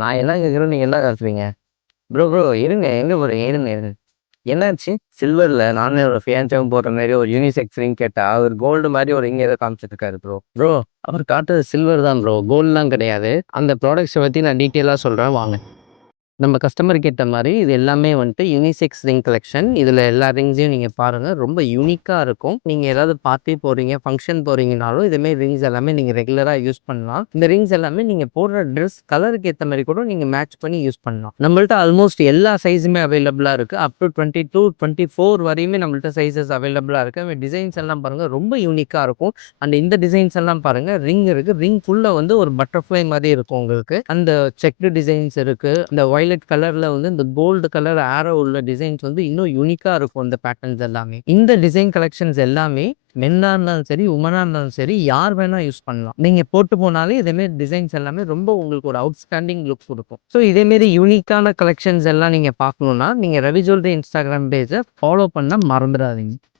நான் என்ன கேட்குறேன், நீங்க என்ன காட்டுறீங்க? ப்ரோ ப்ரோ இருங்க. எங்க போறீங்க? இருங்க இருங்க. என்னாச்சு? சில்வர்ல நானும் என்னோட ஃபியான்ஸாவும் போடுற மாரி ஒரு யூனிசெக்ஸ் ரிங் கேட்டா, அவரு கோல்டு மாரி ஒரு ரிங் ஏதோ காமிச்சிட்டு இருக்காரு ப்ரோ. ப்ரோ அவர் காட்டுறது சில்வர் தான் ப்ரோ. கோல்ட்லாம் கிடையாது. அந்த ப்ராடக்ட்ஸ பத்தி நான் டீட்டெயிலா சொல்றேன் வாங்க. நம்ம கஸ்டமருக்கு ஏத்த மாரி இது எல்லாமே வந்துட்டு யூனிசெக்ஸ் ரிங் கலெக்ஷன். இதுல எல்லா ரிங்ஸையும் நீங்க பாருங்க. ரொம்ப யூனிக்கா இருக்கும். நீங்க ஏதாவது பார்ட்டி போறீங்க, ஃபங்ஷன் போறீங்கனாலும் இதுமாரி ரிங்ஸ் எல்லாமே நீங்க ரெகுலரா யூஸ் பண்ணலாம். இந்த ரிங்ஸ் எல்லாமே நீங்க போடுற ட்ரெஸ் கலருக்கு ஏத்த மாரி கூட நீங்க மேட்ச் பண்ணி யூஸ் பண்ணலாம். நம்மள்ட்ட ஆல்மோஸ்ட் எல்லா சைஸுமே அவைலபிளா இருக்கு. அப் டூ 22, 24 வரையுமே நம்மள்ட்ட சைஸஸ் அவைலபிளா இருக்கு. டிசைன்ஸ் எல்லாம் பாருங்க ரொம்ப யூனிக்கா இருக்கும். அண்ட் இந்த டிசைன்ஸ் எல்லாம் பாருங்க ரிங் இருக்கு. ரிங் ஃபுல்லா வந்து ஒரு பட்டர்ஃப்ளை மாரி இருக்கும் உங்களுக்கு. அந்த செக்டு டிசைன்ஸ் இருக்கு. இந்த வயலட் கலர்ல வந்து இந்த கோல்டு கலர் ஆரோ உள்ள டிசைன்ஸ் வந்து இன்னும் யூனிக்கா இருக்கும் இந்த பேட்டர்ன்ஸ் எல்லாமே. இந்த டிசைன் கலெக்ஷன்ஸ் எல்லாமே மென்னா இருந்தாலும் சரி, உமனா இருந்தாலும் சரி, யார் வேணா யூஸ் பண்ணலாம். நீங்க போட்டு போனாலே இதேமாரி டிசைன்ஸ் எல்லாமே ரொம்ப உங்களுக்கு ஒரு அவுட்ஸ்டாண்டிங் லுக் குடுக்கும். ஸோ இதேமாரி யூனிக்கான கலெக்ஷன்ஸ் எல்லாம் நீங்க பார்க்கணும்னா, நீங்க ரவி ஜுவல்லரி இன்ஸ்டாகிராம் பேஜ ஃபாலோ பண்ண மறந்துடாதீங்க.